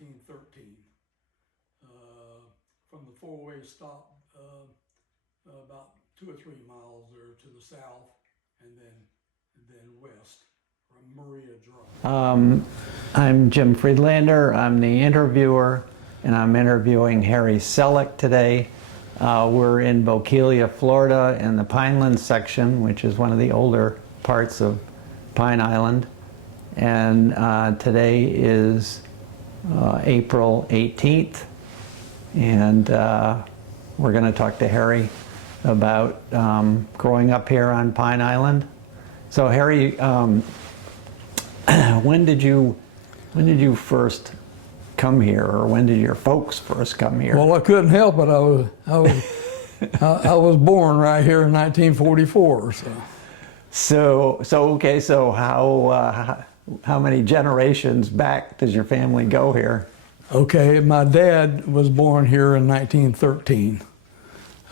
1913. From the four-way stop about 2 or 3 miles there to the south, and then west, from Maria Drive. I'm Jim Friedlander. I'm the interviewer, and I'm interviewing Harry Celek today. We're in Bokeelia, Florida, in the Pineland section, which is one of the older parts of Pine Island. And today is April 18th, and we're going to talk to Harry about growing up here on Pine Island. So Harry, when did you first come here, or when did your folks first come here? Well, I couldn't help it. I was born right here in 1944. So how many generations back does your family go here? Okay, my dad was born here in 1913.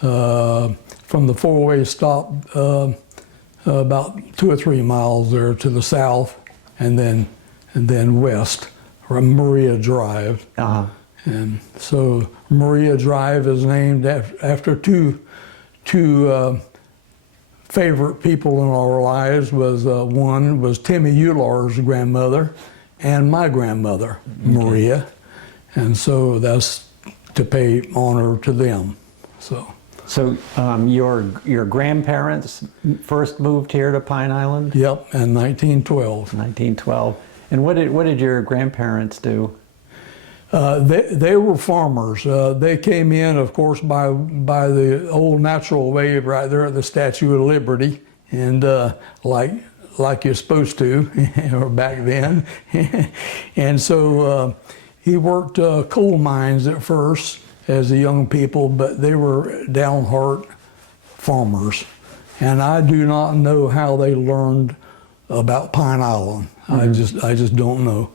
From the four-way stop about 2 or 3 miles there to the south, and then west, from Maria Drive. And so Maria Drive is named after two favorite people in our lives. One was Timmy Eular's grandmother and my grandmother, Maria. And so that's to pay honor to them. So your grandparents first moved here to Pine Island? Yep, in 1912. 1912. And what did your grandparents do? They were farmers. They came in, of course, by the old natural way right there at the Statue of Liberty, and like you're supposed to, or back then. And so he worked coal mines at first as a young people, but they were downheart farmers. And I do not know how they learned about Pine Island. Mm-hmm. I just don't know.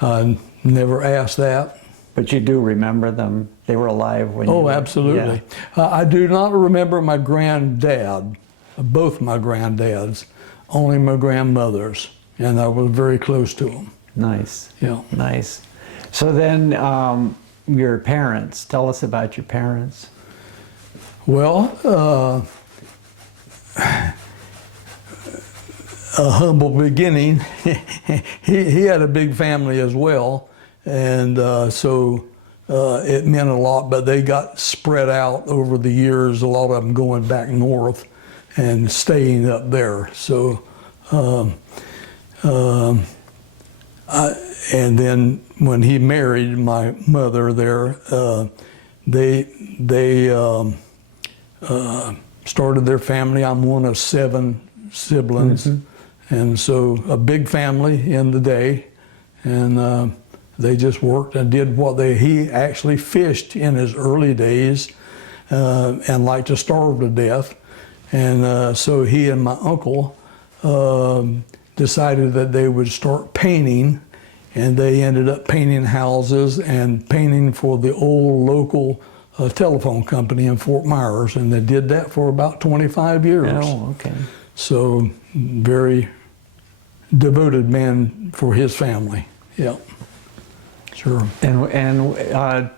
I never asked that. But you do remember them? They were alive when you were... Oh, absolutely. Yeah. I do not remember my granddad, both my granddads, only my grandmothers, and I was very close to them. Nice. Yeah. Nice. So then, your parents, tell us about your parents. Well, a humble beginning. he had a big family as well, and so it meant a lot, but they got spread out over the years, a lot of them going back north and staying up there. So, and then when he married my mother there, they started their family. I'm one of 7 siblings. Mm-hmm. And so a big family in the day, and they just worked and did he actually fished in his early days and liked to starve to death. And so he and my uncle decided that they would start painting, and they ended up painting houses and painting for the old local telephone company in Fort Myers, and they did that for about 25 years. Oh, okay. So very devoted man for his family. Yeah, sure. And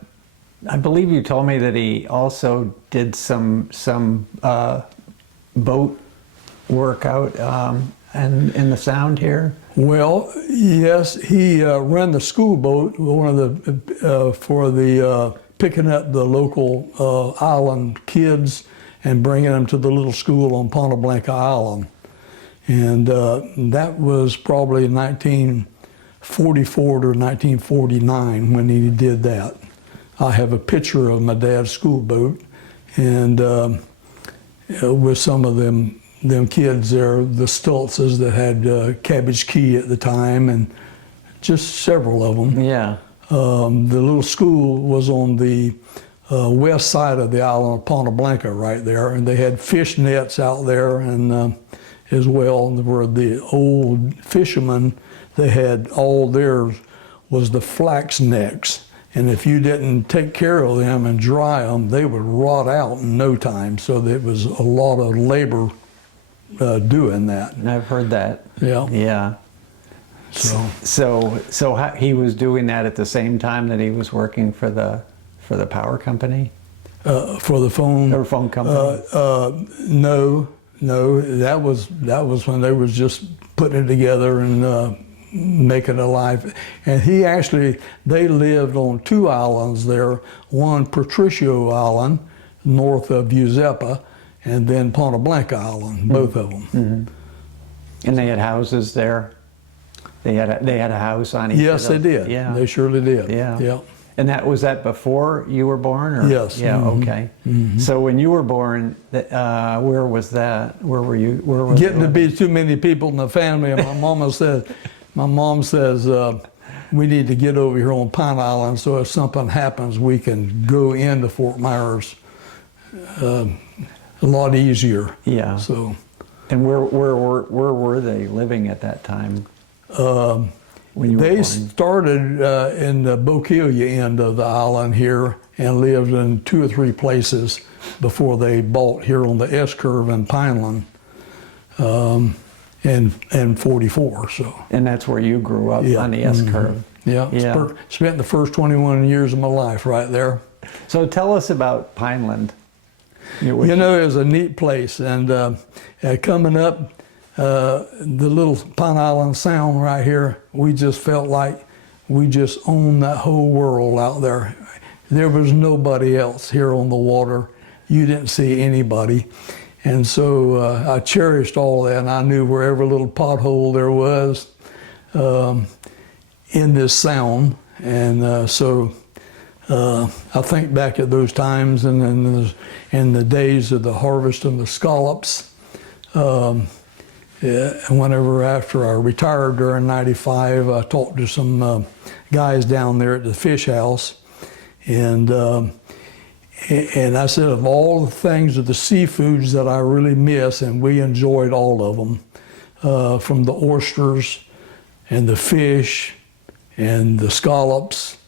I believe you told me that he also did some boat work out in the Sound here. Well, yes, he ran the school boat, one of the for the picking up the local island kids and bringing them to the little school on Ponta Blanca Island. And that was probably 1944 to 1949 when he did that. I have a picture of my dad's school boat, and with some of them kids there, the Stultzes that had Cabbage Key at the time, and just several of them. Yeah. The little school was on the west side of the island of Ponta Blanca right there, and they had fish nets out there, and as well, where the old fishermen, they had all theirs was the flax necks, and if you didn't take care of them and dry them, they would rot out in no time. So there was a lot of labor doing that. I've heard that. Yeah. Yeah. So he was doing that at the same time that he was working for the power company? For the phone. Or phone company? No, that was when they was just putting it together and making it alive. And they lived on 2 islands there, one Patricio Island, north of Giuseppe, and then Ponta Blanca Island, both of them. Mm-hmm. And they had houses there? They had a house on each Yes, of those? they did. Yeah. They surely did. Yeah. And was that before you were born? Or? Yes. Yeah, Mm-hmm. Okay. Mm-hmm. So when you were born, where was that? Where were you? Where was Getting to be too many people in the family, and my mom says, we need to get over here on Pine Island so if something happens, we can go into Fort Myers a lot easier. Yeah. So. And where were they living at that time? When you were They born? started in the Bokeelia end of the island here and lived in 2 or 3 places before they bought here on the S-curve in Pineland in 44. So. And that's where you grew up, on the S-curve. Mm-hmm. Yeah. Spent the first 21 years of my life right there. So tell us about Pineland. It was a neat place, and coming up the little Pine Island Sound right here, we just felt like we just owned that whole world out there. There was nobody else here on the water. You didn't see anybody. And so I cherished all that, and I knew where every little pothole there was in this sound. And so I think back at those times and in the days of the harvest and the scallops. Whenever after I retired during '95, I talked to some guys down there at the fish house, and I said of all the things of the seafoods that I really miss, and we enjoyed all of them, from the oysters and the fish and the scallops.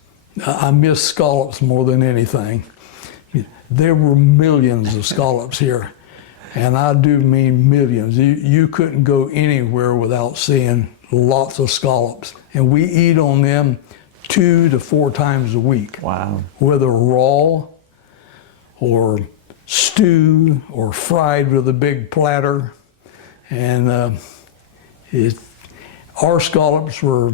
I miss scallops more than anything. There were millions of scallops here. And I do mean millions. You couldn't go anywhere without seeing lots of scallops. And we eat on them 2 to 4 times a week. Wow. Whether raw or stewed or fried with a big platter. And our scallops were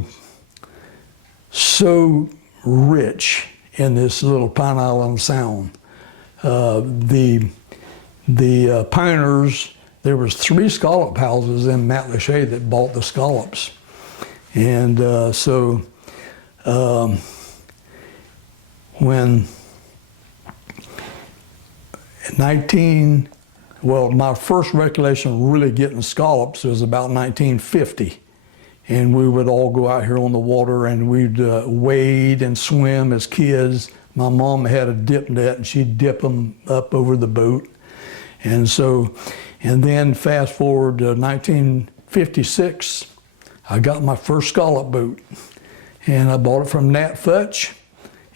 so rich in this little Pine Island Sound. The pioneers, there was 3 scallop houses in Matlacha that bought the scallops. And when my first recollection of really getting scallops was about 1950. And we would all go out here on the water and we'd wade and swim as kids. My mom had a dip net and she'd dip them up over the boat. And then fast forward to 1956, I got my first scallop boat. And I bought it from Nat Futch,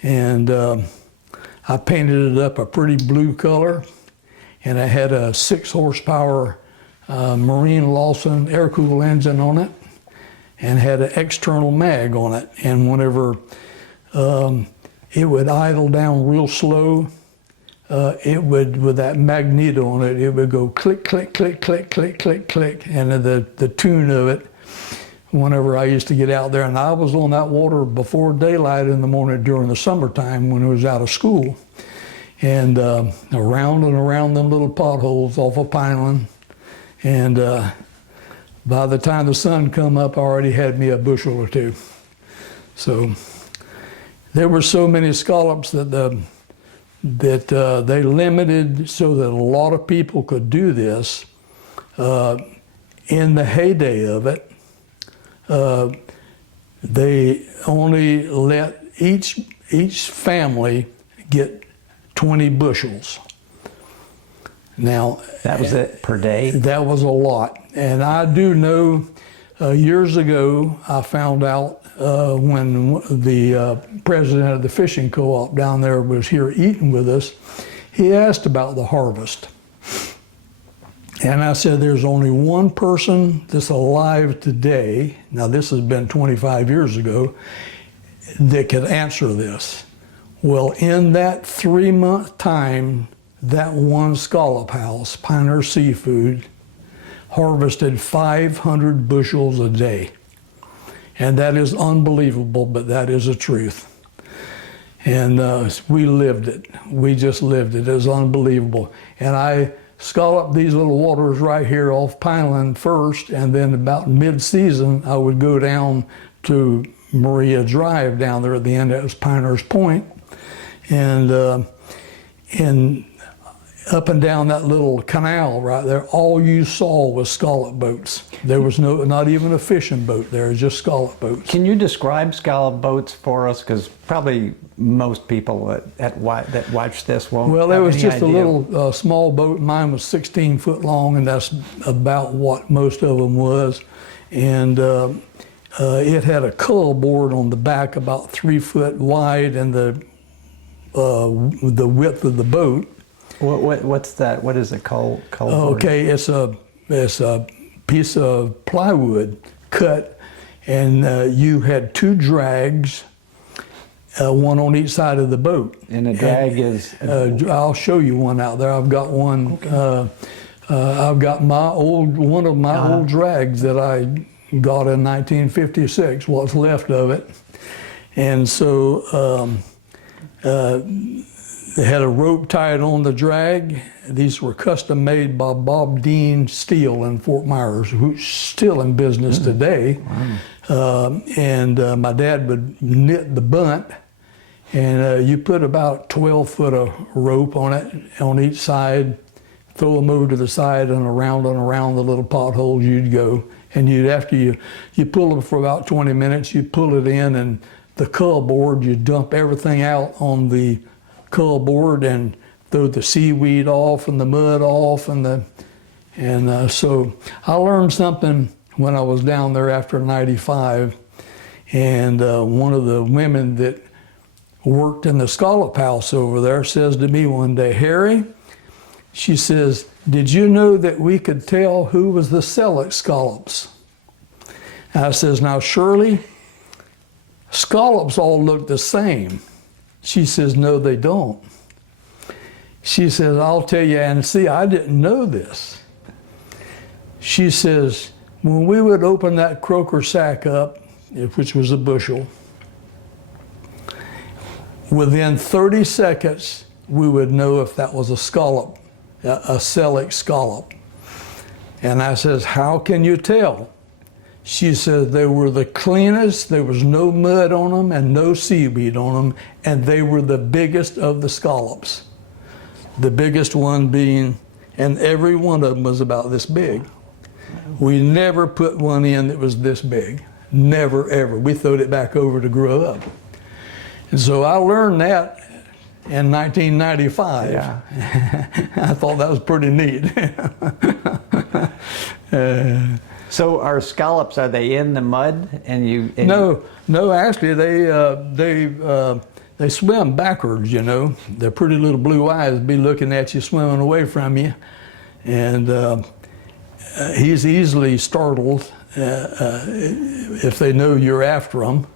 and I painted it up a pretty blue color. And I had a 6 horsepower Marine Lawson air-cooled engine on it, and had an external mag on it. And whenever it would idle down real slow, it would, with that magneto on it, it would go click, click, click, click, click, click, click. And the tune of it, whenever I used to get out there, and I was on that water before daylight in the morning during the summertime when I was out of school. And around and around them little potholes off of Pineland. And by the time the sun come up, I already had me a bushel or 2. So there were so many scallops that they limited so that a lot of people could do this. In the heyday of it, they only let each family get 20 bushels. Now, that was it per day? That was a lot. And I do know years ago, I found out when the president of the fishing co-op down there was here eating with us, he asked about the harvest. And I said, there's only one person that's alive today, now this has been 25 years ago, that could answer this. Well, in that 3-month time, that one scallop house, Pioneer Seafood, harvested 500 bushels a day. And that is unbelievable, but that is the truth. And we lived it. We just lived it. It was unbelievable. And I scalloped these little waters right here off Pineland first, and then about mid-season, I would go down to Maria Drive down there at the end. That was Pioneer's Point. And up and down that little canal right there, all you saw was scallop boats. There was not even a fishing boat there, just scallop boats. Can you describe scallop boats for us? Because probably most people that watch this won't. Well, it have was any just idea. a little small boat. Mine was 16 foot long, and that's about what most of them was. And it had a cull board on the back about 3 foot wide, and the width of the boat. What's that? What is a cull board? Okay, it's a piece of plywood cut, and you had 2 drags, one on each side of the boat. And a drag is? I'll show you one out there. I've got one. Okay. I've got one of my old drags that I got in 1956. What's left of it, and so. They had a rope tied on the drag. These were custom made by Bob Dean Steel in Fort Myers, who's still in business today. Wow. My dad would knit the bunt, and you put about 12 foot of rope on it, on each side, throw them over to the side, and around the little potholes you'd go. And after you pull them for about 20 minutes, you pull it in, and the cull board, you dump everything out on the cull board and throw the seaweed off and the mud off, so I learned something when I was down there after '95, and one of the women that worked in the scallop house over there says to me one day, Harry, she says, did you know that we could tell who was the Celec scallops? And I says, now Shirley, scallops all look the same. She says, no, they don't. She says, I'll tell you, and see, I didn't know this. She says, when we would open that croaker sack up, which was a bushel, within 30 seconds, we would know if that was a scallop, a Celec scallop. And I says, how can you tell? She said they were the cleanest, there was no mud on them and no seaweed on them, and they were the biggest of the scallops. The biggest one being, and every one of them was about this big. We never put one in that was this big. Never, ever. We throwed it back over to grow up. And so I learned that in 1995. Yeah. I thought that was pretty neat. So are scallops, are they in the mud? No, actually they swim backwards, you know. Their pretty little blue eyes be looking at you swimming away from you. And he's easily startled if they know you're after them.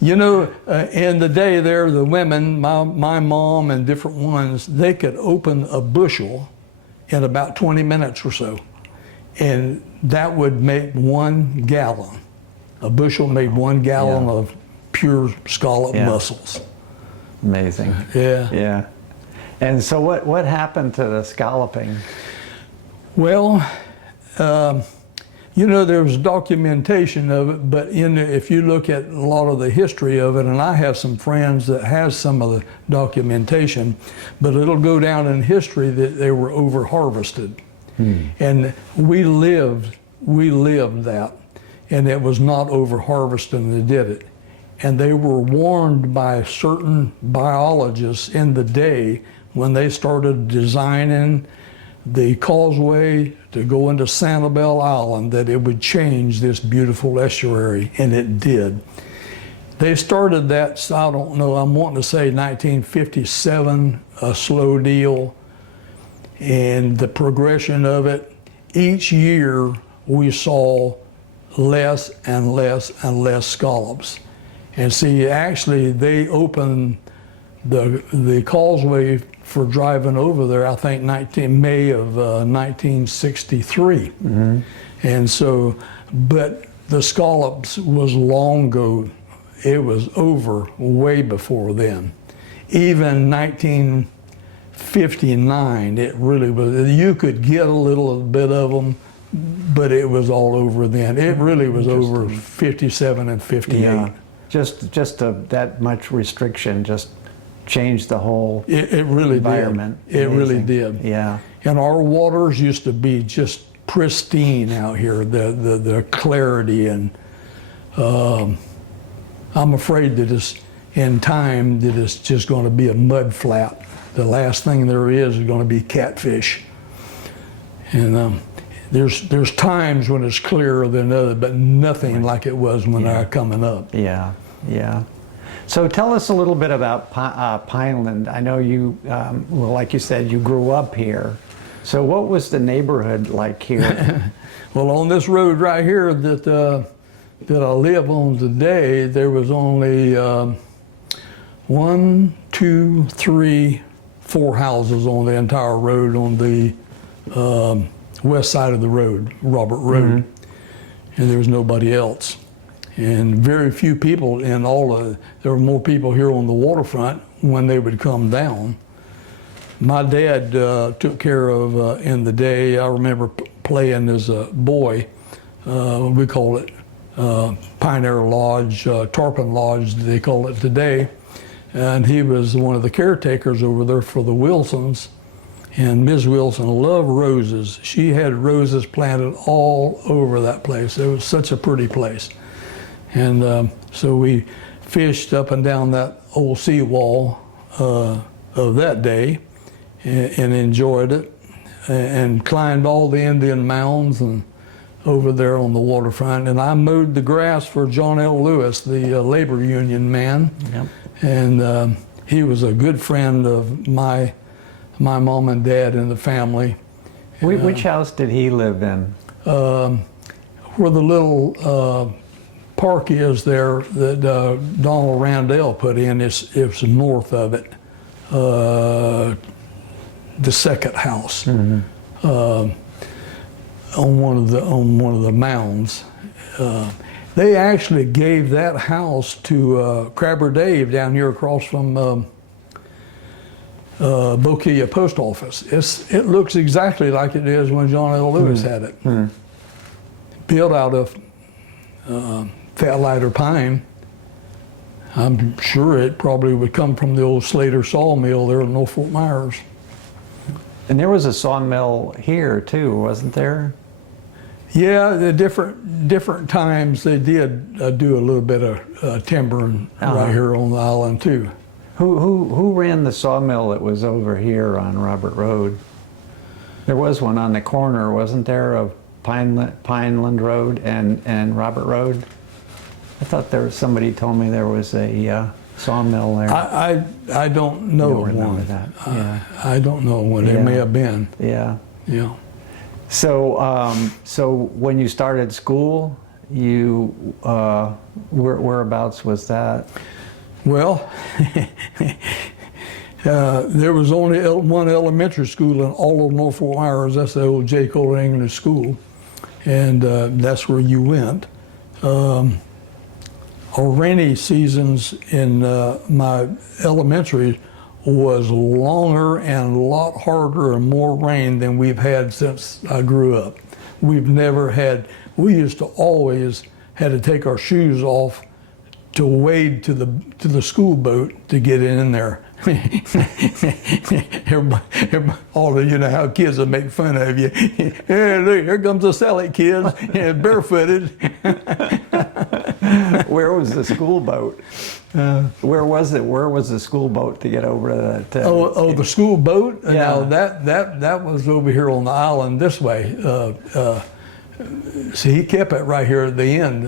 You know, in the day there, the women, my mom and different ones, they could open a bushel in about 20 minutes or so. And that would make 1 gallon. A bushel made 1 gallon of pure scallop mussels. Amazing. Yeah. Yeah. And so what happened to the scalloping? Well, you know, there was documentation of it, but if you look at a lot of the history of it, and I have some friends that has some of the documentation, but it'll go down in history that they were over harvested. And we lived that, and it was not over harvesting that did it. And they were warned by certain biologists in the day when they started designing the causeway to go into Sanibel Island that it would change this beautiful estuary, and it did. They started that, so I don't know, I'm wanting to say 1957, a slow deal. And the progression of it, each year we saw less and less and less scallops. And see, actually they opened the causeway for driving over there, I think May of 1963. Mm-hmm. And so, but the scallops was long ago. It was over way before then. Even 1959, it really was. You could get a little bit of them, but it was all over then. It really was over 57 and 58. Yeah. Just that much restriction just changed the whole it really environment. Did. It really did. Yeah. And our waters used to be just pristine out here, the clarity, and I'm afraid that in time that it's just going to be a mud flat. The last thing there is going to be catfish. And there's times when it's clearer than others, but nothing like it was when I was coming up. Yeah, yeah. So tell us a little bit about Pineland. I know you, well, like you said, you grew up here. So what was the neighborhood like here? Well, on this road right here that I live on today, there was only 1, 2, 3, 4 houses on the entire road on the west side of the road, Robert Road, mm-hmm. and there was nobody else. And very few people there were more people here on the waterfront when they would come down. My dad took care of, in the day, I remember playing as a boy, we call it Pine Air Lodge, Tarpon Lodge, they call it today. And he was one of the caretakers over there for the Wilsons. And Ms. Wilson loved roses. She had roses planted all over that place. It was such a pretty place. And so we fished up and down that old seawall of that day and enjoyed it, and climbed all the Indian mounds and over there on the waterfront. And I mowed the grass for John L. Lewis, the labor union man. Yep. And he was a good friend of my mom and dad and the family. Which house did he live in? Where the little park is there that Donald Randell put in, it's north of it, the second house, mm-hmm. On one of the mounds. They actually gave that house to Crabber Dave down here across from Bokeelia Post Office. It looks exactly like it is when John L. Lewis mm-hmm. had it. Mm-hmm. Built out of fat lighter pine. I'm sure it probably would come from the old Slater sawmill there in North Fort Myers. And there was a sawmill here too, wasn't there? Yeah, the different times they did do a little bit of timbering right here on the island too. Who ran the sawmill that was over here on Robert Road? There was one on the corner, wasn't there, of Pineland Road and Robert Road? I thought somebody told me there was a sawmill there. I don't know one. That. Yeah. I don't know one. It may have been. Yeah. Yeah. So when you started school, you whereabouts was that? Well, there was only one elementary school in all of North Fort Myers. That's the old J. Kohler English School, and that's where you went. Our rainy seasons in my elementary was longer and a lot harder and more rain than we've had since I grew up. We used to always had to take our shoes off to wade to the school boat to get in there. everybody, all of you know how kids will make fun of you. Hey, look, here comes the Celec kids, barefooted. Where was the school boat? Where was it? Where was the school boat to get over to the school boat? Yeah. No, that was over here on the island this way. See, he kept it right here at the end.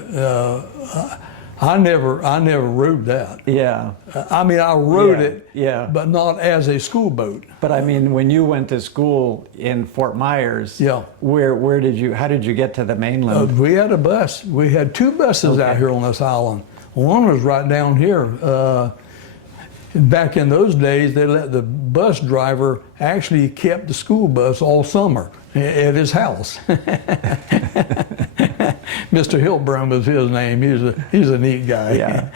I never rode that. Yeah. I mean, I rode Yeah, it, yeah. but not as a school boat. But I mean, when you went to school in Fort Myers, Yeah. how did you get to the mainland? We had a bus. We had two buses out Okay. here on this island. One was right down here. Back in those days, they let the bus driver actually kept the school bus all summer at his house. Mr. Hiltbrand was his name. He's a neat guy. Yeah,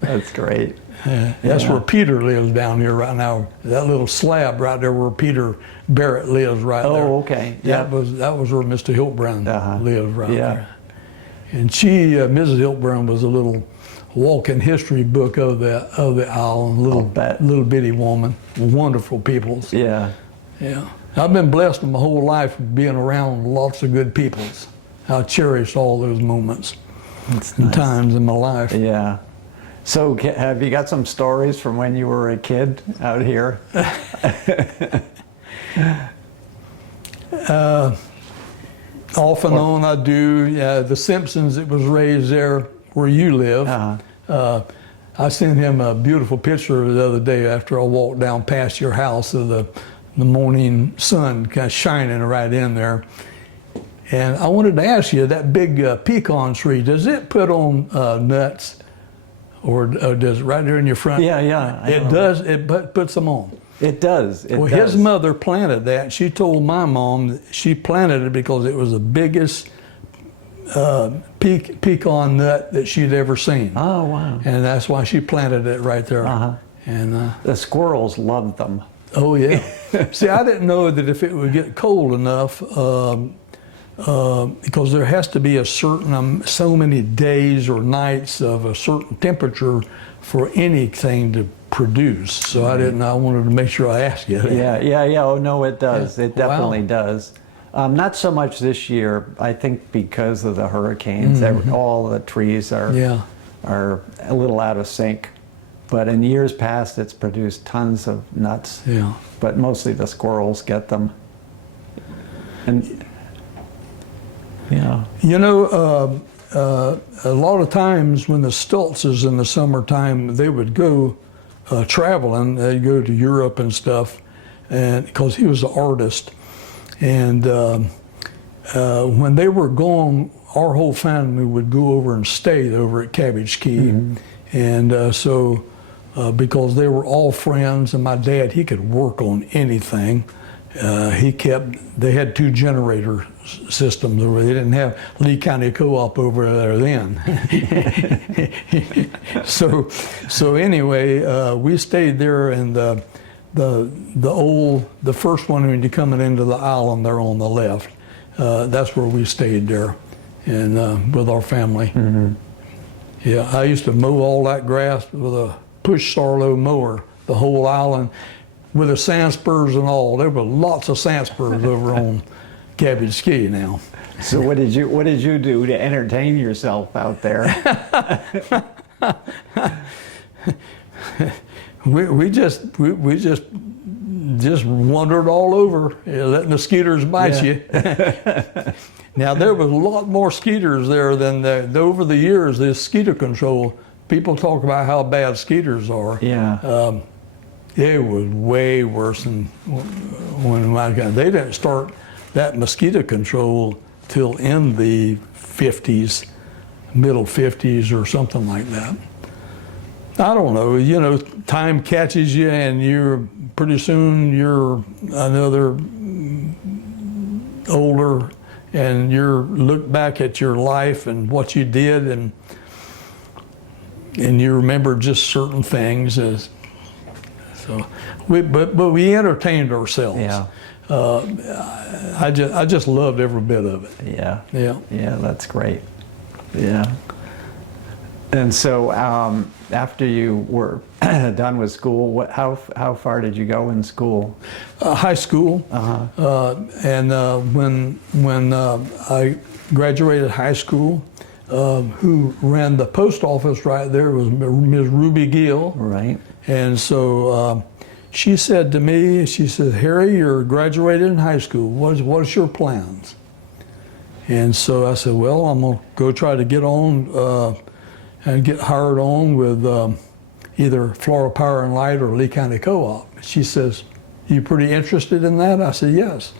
that's great. That's Yeah. where Peter lives down here right now. That little slab right there where Peter Barrett lives right there. Oh, okay. Yeah. That was where Mr. Hiltbrand lives right Yeah. there. And she, Mrs. Hiltbrand, was a little walking history book of the island. Little bitty woman, wonderful peoples. Yeah. Yeah. I've been blessed my whole life being around lots of good peoples. I cherish all those moments and times in my life. Yeah. So have you got some stories from when you were a kid out here? Off and on I do. The Simpsons, it was raised there where you live. I sent him a beautiful picture the other day after I walked down past your house of the morning sun kind of shining right in there. And I wanted to ask you, that big pecan tree, does it put on nuts? Or does it right there in your front? Yeah. It does. It puts them on. It does. His mother planted that. She told my mom that she planted it because it was the biggest pecan nut that she'd ever seen. Oh, wow. And that's why she planted it right there. And the squirrels loved them. oh yeah. See, I didn't know that if it would get cold enough, because there has to be a certain so many days or nights of a certain temperature for anything to produce. So I wanted to make sure I asked you. Yeah. Oh, no, it does. Yeah. It definitely does. Not so much this year, I think, because of the hurricanes. All the trees are a little out of sync. But in years past, it's produced tons of nuts. Yeah. But mostly the squirrels get them. And yeah. You know, a lot of times when the Stultzes in the summertime, they would go traveling. They'd go to Europe and stuff, and because he was an artist. And when they were gone, our whole family would go over and stay over at Cabbage Key. And so, because they were all friends, and my dad, he could work on anything. They had 2 generator systems over. They didn't have Lee County Co-op over there then. So anyway, we stayed there, and the first one when you're coming into the island there on the left, that's where we stayed there, and with our family. Yeah, I used to mow all that grass with a push Sarlo mower, the whole island, with the sand spurs and all. There were lots of sand spurs over on Cabbage Key now. So what did you do to entertain yourself out there? we just wandered all over, letting the skeeters bite you. Now there was a lot more skeeters there than over the years. This skeeter control, people talk about how bad skeeters are. Yeah. It was way worse than when they didn't start that mosquito control till in the 50s, middle 50s or something like that. I don't know, you know, time catches you, and pretty soon you're another older, and look back at your life and what you did, and you remember just certain things. So, but we entertained ourselves. Yeah. I just loved every bit of it. Yeah. Yeah. Yeah, that's great. Yeah. And so after you were done with school, how far did you go in school? High school. And when I graduated high school, who ran the post office right there was Ms. Ruby Gill. Right. And so she said to me, she said, "Harry, you're graduated in high school. What's your plans?" And so I said, "Well, I'm going to go try to get on and get hired on with either Florida Power and Light or Lee County Co-op. She says, "You pretty interested in that?" I said, "Yes."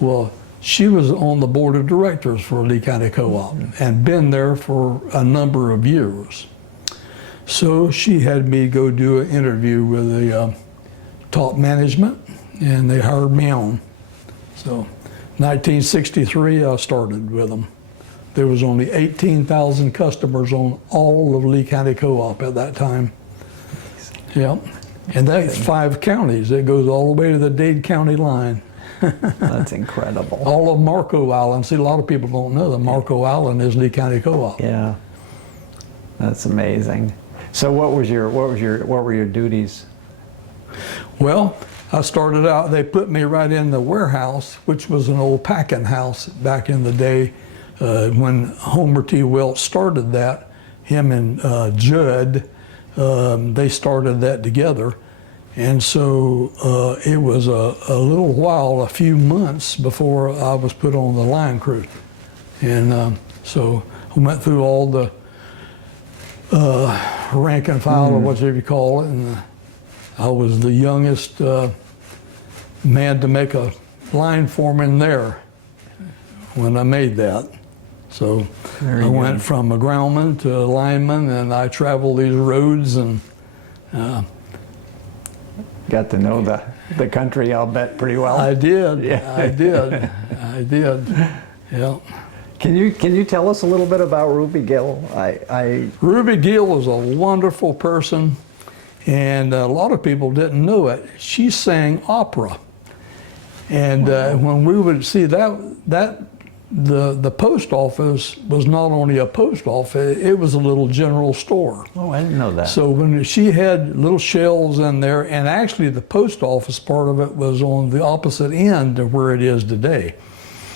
Well, she was on the board of directors for Lee County Co-op and been there for a number of years. So she had me go do an interview with the top management, and they hired me on. So 1963, I started with them. There was only 18,000 customers on all of Lee County Co-op at that time. Yeah, and that's 5 counties. It goes all the way to the Dade County line. That's incredible. All of Marco Island. See, a lot of people don't know that Marco Island is Lee County Co-op. Yeah, that's amazing. So what were your duties? Well, I started out, they put me right in the warehouse, which was an old packing house back in the day when Homer T. Welch started that. Him and Judd, they started that together. And so it was a little while, a few months before I was put on the line crew. And so I went through all the rank and file or whatever you call it, and I was the youngest man to make a line foreman there when I made that. So I went from a groundman to a lineman, and I traveled these roads and got to know the country, I'll bet, pretty well. I did. Yeah. I did. I did. Yeah. Can you tell us a little bit about Ruby Gill? Ruby Gill was a wonderful person, and a lot of people didn't know it. She sang opera, and when we would see that the post office was not only a post office, it was a little general store. Oh, I didn't know that. So when she had little shelves in there, and actually the post office part of it was on the opposite end of where it is today.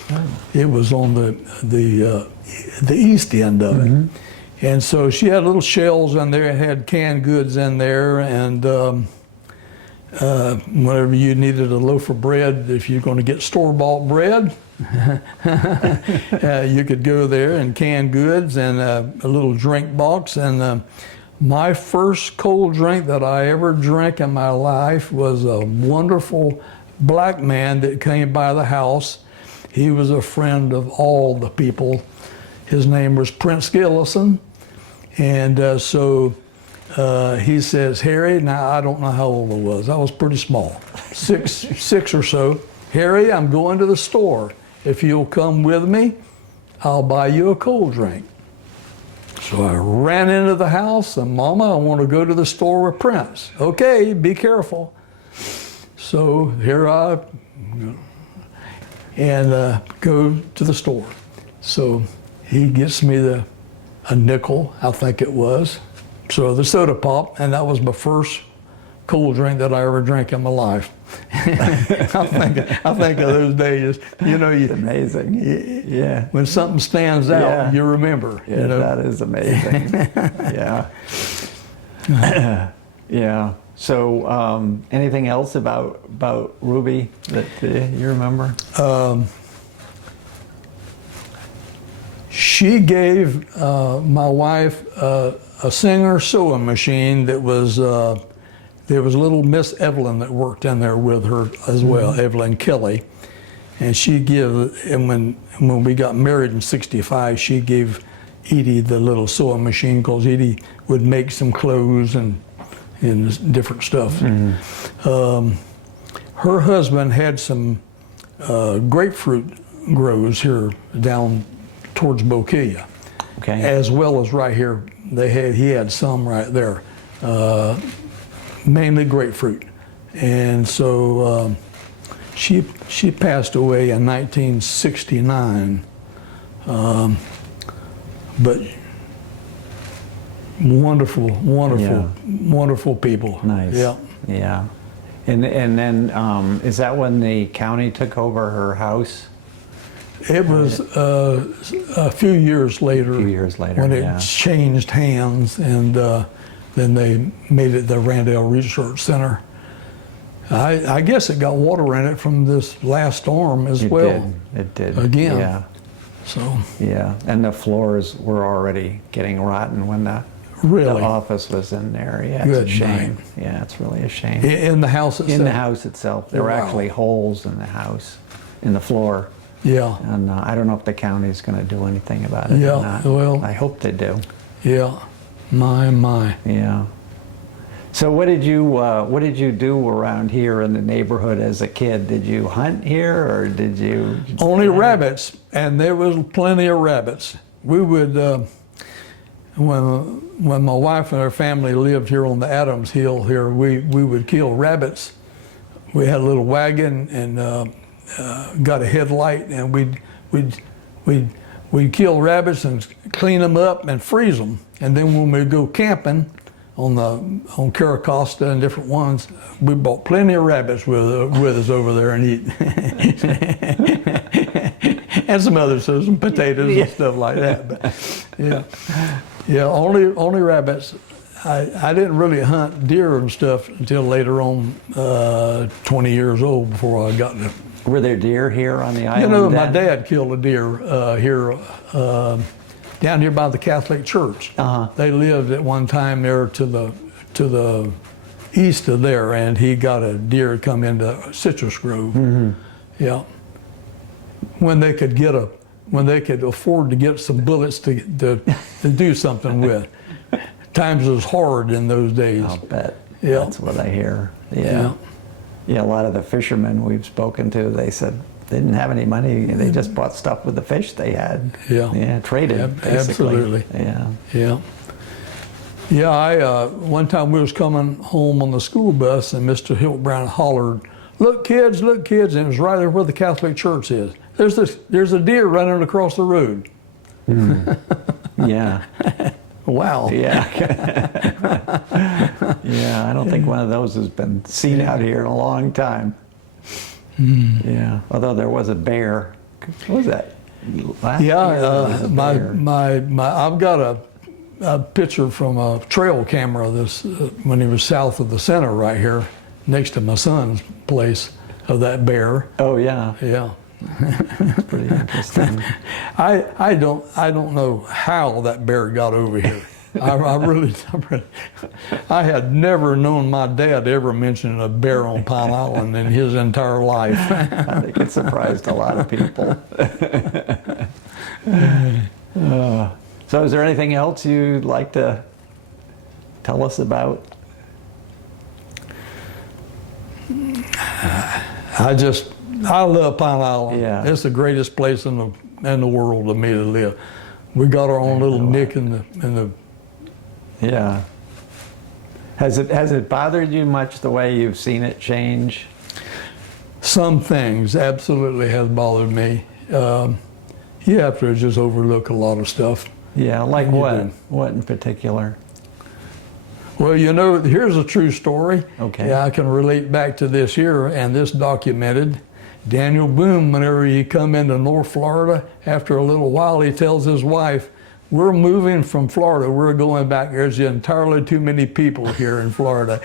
Oh. It was on the east end of it. And so she had little shelves in there, it had canned goods in there, and whenever you needed a loaf of bread, if you're going to get store-bought bread, you could go there, and canned goods and a little drink box. And my first cold drink that I ever drank in my life was a wonderful black man that came by the house. He was a friend of all the people. His name was Prince Gillison. And so he says, "Harry," now I don't know how old I was. I was pretty small, six or so. "Harry, I'm going to the store. If you'll come with me, I'll buy you a cold drink." So I ran into the house, and "Mama, I want to go to the store with Prince." "Okay, be careful." So here I and go to the store. So he gets me a nickel, I think it was. So the soda pop, and that was my first cold drink that I ever drank in my life. I think of those days, you know. It's amazing. Yeah. When something stands out, Yeah. you remember. Yeah, you know? that is amazing. Yeah. Yeah. So, anything else about Ruby that you remember? She gave my wife a Singer sewing machine that was, there was little Miss Evelyn that worked in there with her as well, Evelyn Kelly. And when we got married in ~65, she gave Edie the little sewing machine, because Edie would make some clothes and different stuff. Her husband had some grapefruit grows here down towards Bokelia, Okay. as well as right here. He had some right there, mainly grapefruit. And so she passed away in 1969, but wonderful people. Nice. Yeah. Yeah. And then, is that when the county took over her house? It was a few years later. A few years later, when yeah. it changed hands, and then they made it the Randall Research Center. I guess it got water in it from this last storm as well. It did. Again. Yeah. So. Yeah. And the floors were already getting rotten when the Really? The office was in there. Yeah, it's Good a shame. night. Yeah, it's really a shame. In the house itself? In the house itself. There were Wow. actually holes in the house, in the floor. Yeah. And I don't know if the county's going to do anything about it Yeah, or not. well- I hope they do. Yeah. My. Yeah. So what did you do around here in the neighborhood as a kid? Did you hunt here, or did you? Only rabbits, and there was plenty of rabbits. We would, when my wife and her family lived here on the Adams Hill here, we would kill rabbits. We had a little wagon and got a headlight, and we'd kill rabbits and clean them up and freeze them. And then when we go camping on Caracosta and different ones, we bought plenty of rabbits with us over there and eat. And some other stuff, some potatoes and stuff like that. But yeah, only rabbits. I didn't really hunt deer and stuff until later on, 20 years old, before I got to. Were there deer here on the island? You know, then? my dad killed a deer here, down here by the Catholic Church. Uh-huh. They lived at one time there to the east of there, and he got a deer come into Citrus Grove. Mm-hmm. Yeah. When they could afford to get some bullets to do something with. Times was hard in those days. I'll bet. Yeah. That's what I hear. Yeah. Yeah, a lot of the fishermen we've spoken to, they said they didn't have any money. They just bought stuff with the fish they had. Yeah. Yeah, traded, basically. Absolutely. Yeah. Yeah. Yeah, one time we was coming home on the school bus, and Mr. Hiltbrand hollered, look kids, and it was right there where the Catholic Church is. There's a deer running across the road. Yeah. Wow. Yeah. Yeah, I don't think one of those has been seen out here in a long time. Yeah, although there was a bear. What was that? Last year there was a bear. I've got a picture from a trail camera when he was south of the center right here, next to my son's place, of that bear. Oh yeah. Yeah. It's pretty interesting. I don't know how that bear got over here. I had never known my dad ever mention a bear on Pine Island in his entire life. I think it surprised a lot of people. So is there anything else you'd like to tell us about? I love Pine Island. Yeah. It's the greatest place in the world to me to live. We got our own little nick in the. Yeah. Has it bothered you much the way you've seen it change? Some things absolutely has bothered me. You have to just overlook a lot of stuff. Yeah, like You what? do. What in particular? Well, you know, here's a true story. Okay. Yeah, I can relate back to this here, and this documented. Daniel Boone, whenever he come into North Florida, after a little while, he tells his wife, we're moving from Florida, we're going back. There's entirely too many people here in Florida.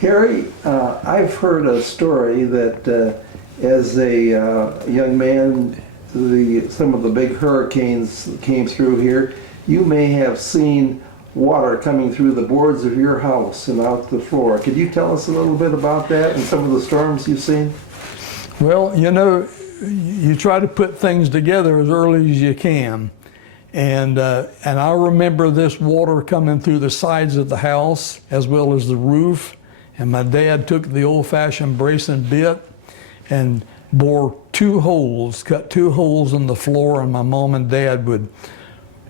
Harry, I've heard a story that as a young man, some of the big hurricanes came through here. You may have seen water coming through the boards of your house and out the floor. Could you tell us a little bit about that and some of the storms you've seen? Well, you know, you try to put things together as early as you can. And I remember this water coming through the sides of the house as well as the roof. And my dad took the old-fashioned bracing bit and bored cut two holes in the floor, and my mom and dad would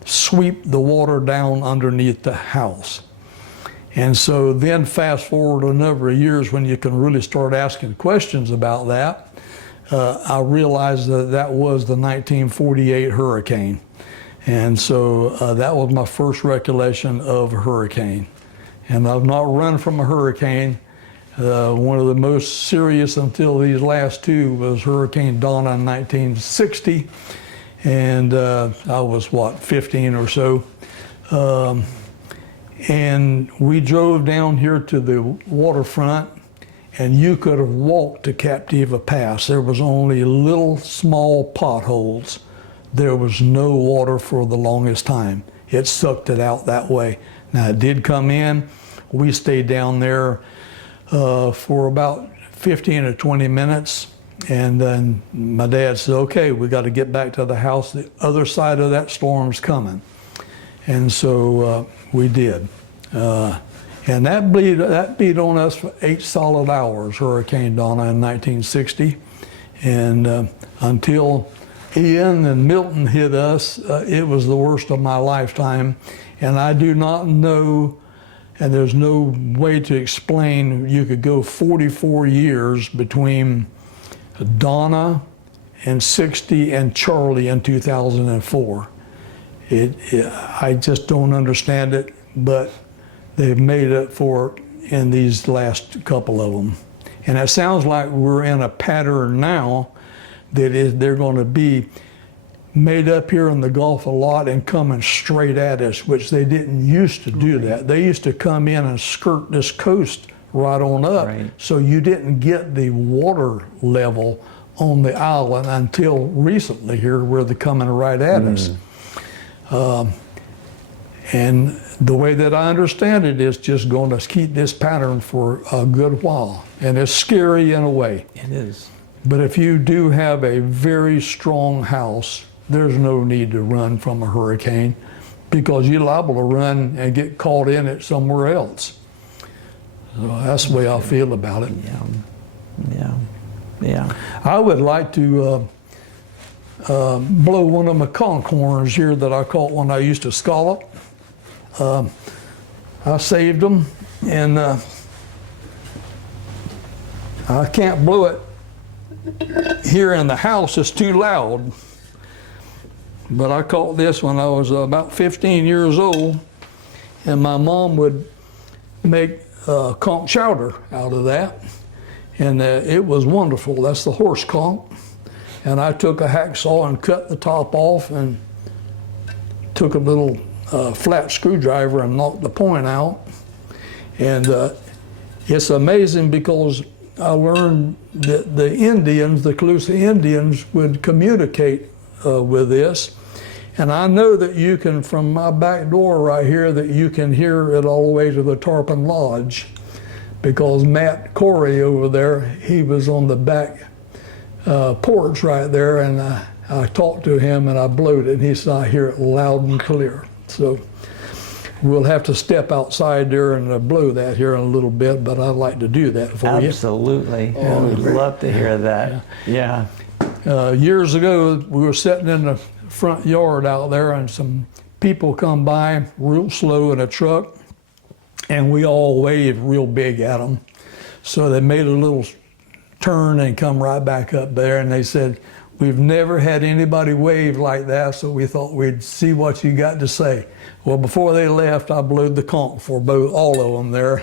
sweep the water down underneath the house. And so then fast forward a number of years when you can really start asking questions about that, I realized that was the 1948 hurricane. And so that was my first recollection of a hurricane. And I've not run from a hurricane. One of the most serious until these last two was Hurricane Donna in 1960. And I was, 15 or so. And we drove down here to the waterfront, and you could have walked to Captiva Pass. There was only little small potholes. There was no water for the longest time. It sucked it out that way. Now it did come in. We stayed down there for about 15 or 20 minutes, and then my dad said, okay, we got to get back to the house. The other side of that storm's coming. And so we did. And that beat on us for 8 solid hours, Hurricane Donna in 1960. And until Ian and Milton hit us, it was the worst of my lifetime. And I do not know, and there's no way to explain, you could go 44 years between Donna and 60 and Charlie in 2004. I just don't understand it, but they've made up for it in these last couple of them. And it sounds like we're in a pattern now that they're going to be made up here in the Gulf a lot and coming straight at us, which they didn't used to do that. They used to come in and skirt this coast right on up, so you didn't get the water level on the island until recently here where they're coming right at us. And the way that I understand it is just going to keep this pattern for a good while. And it's scary in a way. It is. But if you do have a very strong house, there's no need to run from a hurricane because you're liable to run and get caught in it somewhere else. So that's the way I feel about it. Yeah. I would like to blow one of my conch horns here that I caught when I used to scallop. I saved them, and I can't blow it here in the house. It's too loud. But I caught this when I was about 15 years old, and my mom would make conch chowder out of that, and it was wonderful. That's the horse conch. And I took a hacksaw and cut the top off and took a little flat screwdriver and knocked the point out. And it's amazing because I learned that the Indians, the Calusa Indians, would communicate with this. And I know that you can, from my back door right here, that you can hear it all the way to the Tarpon Lodge, because Matt Corey over there, he was on the back porch right there, and I talked to him and I blowed it, and he said, I hear it loud and clear. So we'll have to step outside there and blow that here in a little bit, but I'd like to do that for you. Absolutely. We'd love to hear that. Yeah. Years ago, we were sitting in the front yard out there, and some people come by real slow in a truck, and we all waved real big at them. So they made a little turn and come right back up there, and they said, we've never had anybody wave like that, so we thought we'd see what you got to say. Well, before they left, I blew the conch for all of them there.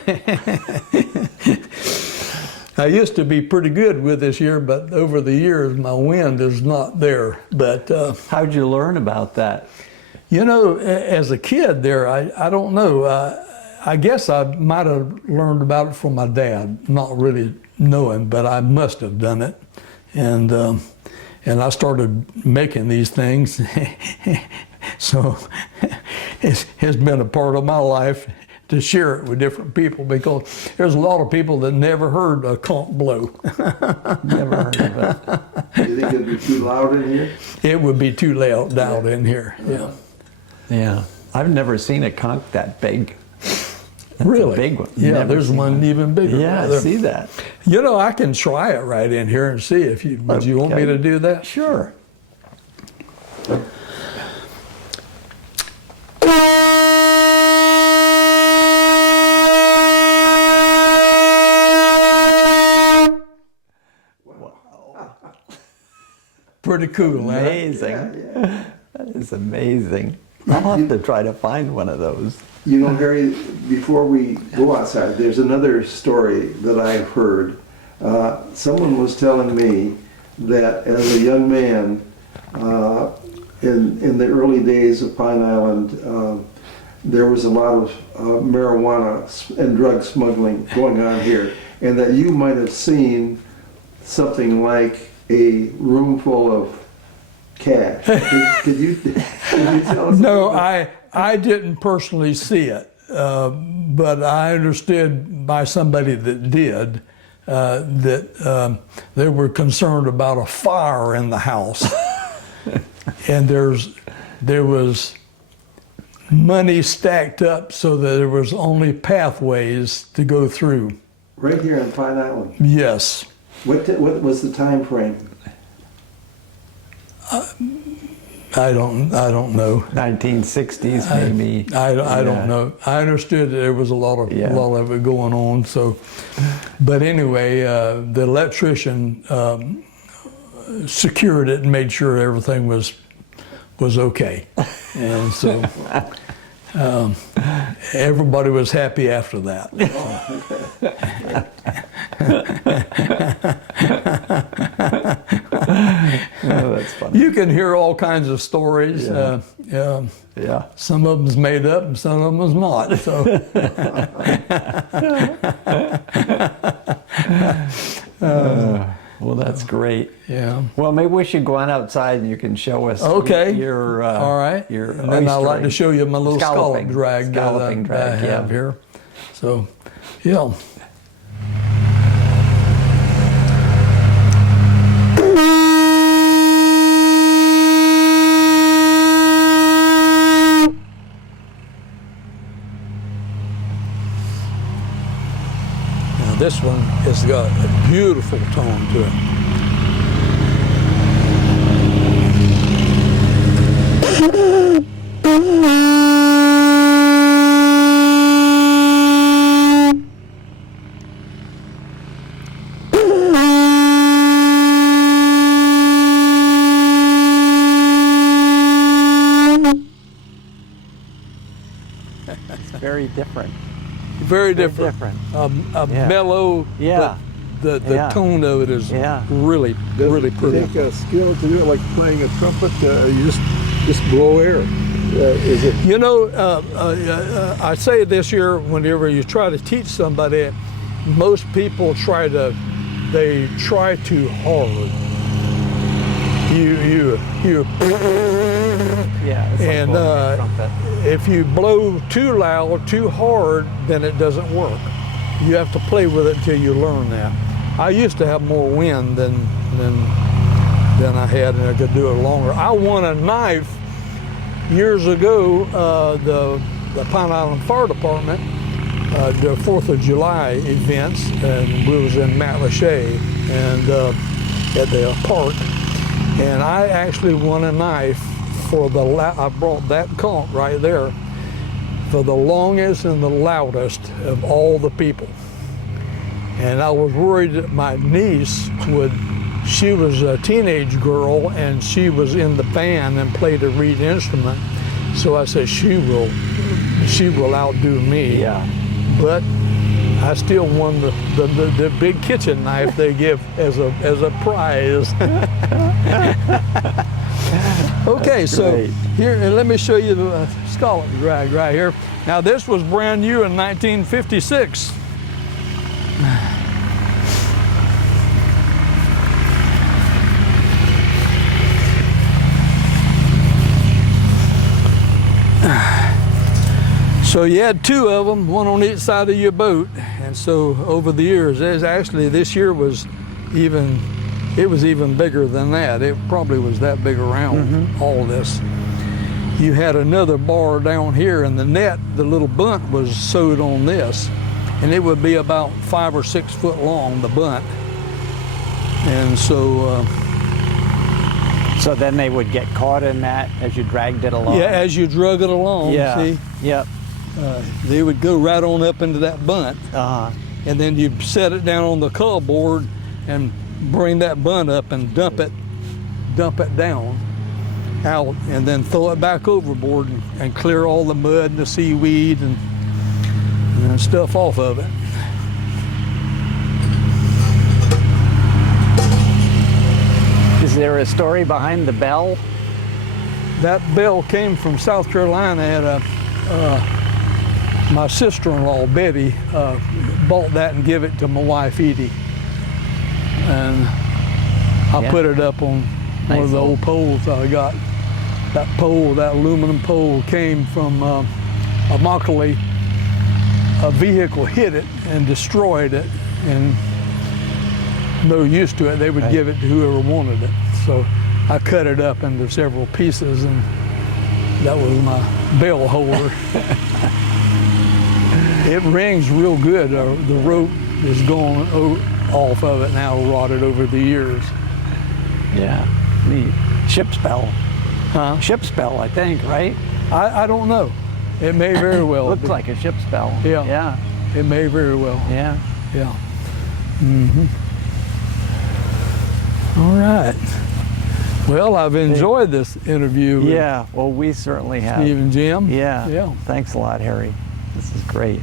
I used to be pretty good with this here, but over the years, my wind is not there. But how'd you learn about that? You know, as a kid there, I don't know. I guess I might have learned about it from my dad, not really knowing, but I must have done it. And I started making these things. So it's been a part of my life to share it with different people, because there's a lot of people that never heard a conch blow. Never heard of it. Do you think it'd be too loud in here? It would be too loud out in here, yeah. Yeah. I've never seen a conch that big. That's really? A big one. Yeah, Never there's seen one even bigger. Yeah, right I see that. You know, I can try it right in here and see if you, would you want me to do that? Sure. Pretty cool, Amazing. Yeah. That is amazing. I'll have to try to find one of those. You know, Harry, before we go outside, there's another story that I've heard. Someone was telling me that as a young man, in the early days of Pine Island, there was a lot of marijuana and drug smuggling going on here. and that you might have seen something like a room full of cash. Could you tell us? No, I didn't personally see it, but I understood by somebody that did that they were concerned about a fire in the house, and there was money stacked up so that there was only pathways to go through. Right here on Pine Island. Yes. What was the time frame? I don't know. 1960s maybe. I Yeah. don't know. I understood that there was a lot of it going on. So, but anyway, the electrician secured it and made sure everything was okay, and so everybody was happy after that. Oh, that's funny. You can hear all kinds of stories. Yeah. Some of them's made up, and some of them's not. So. Well, that's great. Yeah. Well, maybe we should go on outside and you can show us Okay. your All right. your And then I'd like to show you my little scallop drag Scalloping that I drag, have here. So, yeah. Now this one has got a beautiful tone to it. It's very different. Very different. different. A Yeah. mellow, Yeah. but the Yeah. tone of it is Yeah. really pretty. Take a skill to do it, like playing a trumpet. You just blow air. Is it? You know, I say this here whenever you try to teach somebody, most people try too hard. You Yeah. It's like And, blowing a trumpet. if you blow too loud, too hard, then it doesn't work. You have to play with it until you learn that. I used to have more wind than I had, and I could do it longer. I won a knife years ago. The Pine Island Fire Department, the 4th of July events, and we was in Matlacha and at the park, and I actually won a knife for I brought that conch right there for the longest and the loudest of all the people. And I was worried that my niece she was a teenage girl and she was in the band and played a reed instrument. So I said, she will outdo me. Yeah. But I still won the big kitchen knife they give as a prize. Okay, so great. here, let me show you the scallop drag right here. Now this was brand new in 1956. So you had two of them, one on each side of your boat, and so over the years, this year was even bigger than that. It probably was that big around all this. You had another bar down here, and the net, the little bunt was sewed on this, and it would be about 5 or 6 foot long, the bunt. And so, So then they would get caught in that as you dragged it along. yeah, as you drug it along, Yeah. see, Yep. they would go right on up into that bunt. And then you set it down on the cull board and bring that bunt up and dump it down out, and then throw it back overboard and clear all the mud and the seaweed and stuff off of it. Is there a story behind the bell? That bell came from South Carolina at my sister-in-law, Betty, bought that and gave it to my wife, Edie. And I Yeah. put it up on one Nice of the little- old poles I got. That pole, that aluminum pole, came from Immokalee. A vehicle hit it and destroyed it, and no use to it. They would Right. give it to whoever wanted it. So I cut it up into several pieces, and that was my bell holder. It rings real good. The rope is gone off of it now, rotted over the years. Yeah. Neat. Ship's bell. Huh? Ship's bell, I think, right? I don't know. It may very well Looks be. like a ship's bell. Yeah. Yeah. It may very well. Yeah. Yeah. All right. Well, I've enjoyed this interview with Yeah. Well, we certainly have. Steve and Jim. Yeah. Yeah. Thanks a lot, Harry. This is great.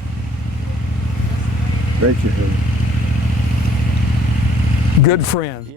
Thank you, Harry. Good friends.